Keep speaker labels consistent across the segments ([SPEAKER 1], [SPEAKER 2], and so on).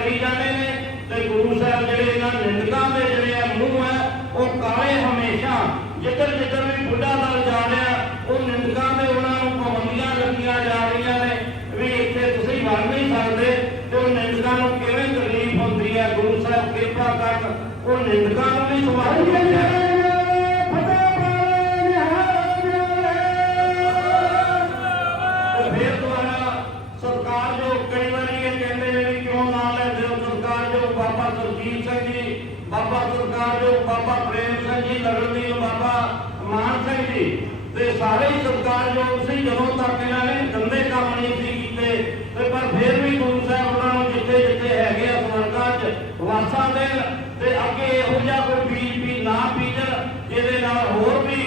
[SPEAKER 1] ਕਰੀ ਜਾਂਦੇ ਨੇ ਤੇ ਗੁਰੂ ਸਾਹਿਬ ਜਿਹੜੇ ਇਹਨਾਂ ਨਿੰਦਕਾਂ ਦੇ ਜਿਹੜੇ ਆ ਮੂੰਹ ਹੈ ਉਹ ਕਾਲੇ ਹਮੇਸ਼ਾ ਜਿੱਧਰ ਜਿੱਧਰ ਵੀ ਬੁੱਢਾ ਦਲ ਜਾ ਰਿਹਾ ਉਹ ਨਿੰਦਕਾਂ ਦੇ ਉਹਨਾਂ ਨੂੰ ਪਾਬੰਦੀਆਂ ਲੱਗੀਆਂ ਜਾ ਰਹੀਆਂ ਨੇ ਵੀ ਇੱਥੇ ਤੁਸੀਂ ਵੜ ਨਹੀਂ ਸਕਦੇ ਤੇ ਉਹ ਨਿੰਦਕਾਂ ਨੂੰ ਕਿਵੇਂ ਤਕਲੀਫ ਹੁੰਦੀ ਹੈ ਗੁਰੂ ਸਾਹਿਬ ਕਿਰਪਾ ਕਰ ਉਹ ਨਿੰਦਕਾਂ ਨੂੰ ਵੀ ਸਵਾਲ ਫਿਰ ਦੁਆਰਾ ਸਰਕਾਰ ਜੋ ਕਈ ਵਾਰੀ ਇਹ ਕਹਿੰਦੇ ਨੇ ਵੀ ਕਿਉਂ ਨਾਂ ਲੈਂਦੇ ਹੋ ਸਰਕਾਰ ਜੋ ਬਾਬਾ ਸੁਰਜੀਤ ਸਿੰਘ ਜੀ, ਬਾਬਾ ਸਰਕਾਰ ਬਾਬਾ ਪ੍ਰੇਮ ਸਿੰਘ ਜੀ ਲੜਨਦੀਪ ਬਾਬਾ ਮਾਨ ਸਿੰਘ ਜੀ। ਤੇ ਸਾਰੇ ਹੀ ਸਰਕਾਰ ਸੀ, ਜਦੋਂ ਤੱਕ ਇਹਨਾਂ ਨੇ ਗੰਦੇ ਕੰਮ ਨਹੀਂ ਸੀ ਕੀਤੇ, ਤੇ ਪਰ ਫਿਰ ਵੀ ਗੁਰੂ ਸਾਹਿਬ ਉਹਨਾਂ ਨੂੰ ਜਿੱਥੇ ਜਿੱਥੇ ਹੈਗੇ ਆ ਸਵਰਗਾਂ 'ਚ ਵਾਸਾਂ ਦੇਣ ਤੇ ਅੱਗੇ ਇਹੋ ਜਿਹਾ ਕੋਈ ਬੀਜ ਵੀ ਨਾ ਬੀਜਣ, ਜਿਹਦੇ ਨਾਲ ਹੋਰ ਵੀ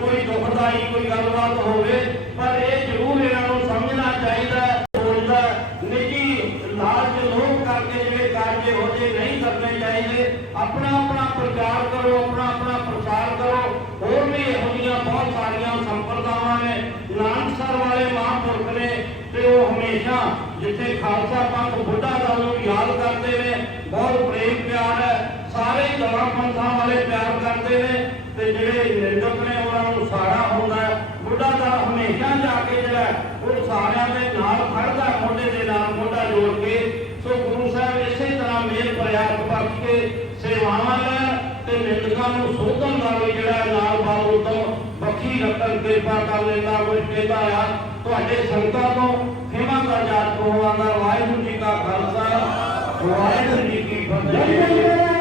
[SPEAKER 1] ਕੋਈ ਦੁਖਦਾਈ, ਕੋਈ ਗੱਲਬਾਤ ਹੋਵੇ, ਪਰ ਇਹ ਲਾਲਚ ਲੋਭ ਕਰਕੇ ਜਿਹੜੇ ਕਾਰਜ ਇਹੋ ਜਿਹੇ ਨਹੀਂ ਕਰਨੇ ਚਾਹੀਦੇ। ਆਪਣਾ ਆਪਣਾ ਪ੍ਰਚਾਰ ਕਰੋ, ਆਪਣਾ ਆਪਣਾ ਪ੍ਰਸਾਰ ਕਰੋ। ਹੋਰ ਵੀ ਇਹੋ ਜਿਹੀਆਂ ਬਹੁਤ ਸਾਰੀਆਂ ਸੰਪਰਦਾਵਾਂ ਨੇ। ਨਾਨਕਸਰ ਤੇ ਉਹ ਹਮੇਸ਼ਾ ਜਿੱਥੇ ਖਾਲਸਾ ਪੰਥ ਬੁੱਢਾ ਦਲ ਨੂੰ ਯਾਦ ਕਰਦੇ ਨੇ, ਬਹੁਤ ਪ੍ਰੇਮ ਪਿਆਰ ਹੈ। ਸਾਰੇ ਹੀ ਦਲਾਂ ਪੰਥਾਂ ਵਾਲੇ ਪਿਆਰ ਕਰਦੇ ਨੇ ਤੇ ਜਿਹੜੇ ਨਿੰਦਕ ਨੇ ਉਹਨਾਂ ਨੂੰ ਸਾੜਾ ਹੁੰਦਾ ਹੈ ਬੁੱਢਾ ਦਲ ਹਮੇਸ਼ਾ ਜਾ ਕੇ ਜਿਹੜਾ ਹੈ, ਉਹ ਸਾਰਿਆਂ ਦੇ ਨਾਲ ਖੜਦਾ ਹੈ, ਮੋਢੇ ਦੇ ਨਾਲ ਮੋਢਾ ਜੋੜ ਕੇ ਸੋ ਗੁਰੂ ਸਾਹਿਬ ਇਸੇ ਤਰ੍ਹਾਂ ਮੇਲ ਪ੍ਰਿਆਰ ਕੇ ਸੇਵਾਵਾਂ ਲੈਣ ਤੇ ਨਿੰਦਕਾਂ ਨੂੰ ਸੋਧਣ ਦਾ ਵੀ ਜਿਹੜਾ ਨਾਲ ਬਾਬੂ ਤੋਂ ਬਖੀ ਰੱਖਣ ਕਿਰਪਾ ਕਰ ਲੈਂਦਾ ਕੋਈ ਕਹਿੰਦਾ ਆ, ਤੁਹਾਡੇ ਸੰਗਤਾਂ ਤੋਂ ਖਿਮਾ ਦਾ ਜਾਤ ਕੋ ਵਾਹਿਗੁਰੂ ਜੀ ਕਾ ਖਾਲਸਾ, ਵਾਹਿਗੁਰੂ ਜੀ ਕੀ ਫਤਿਹ।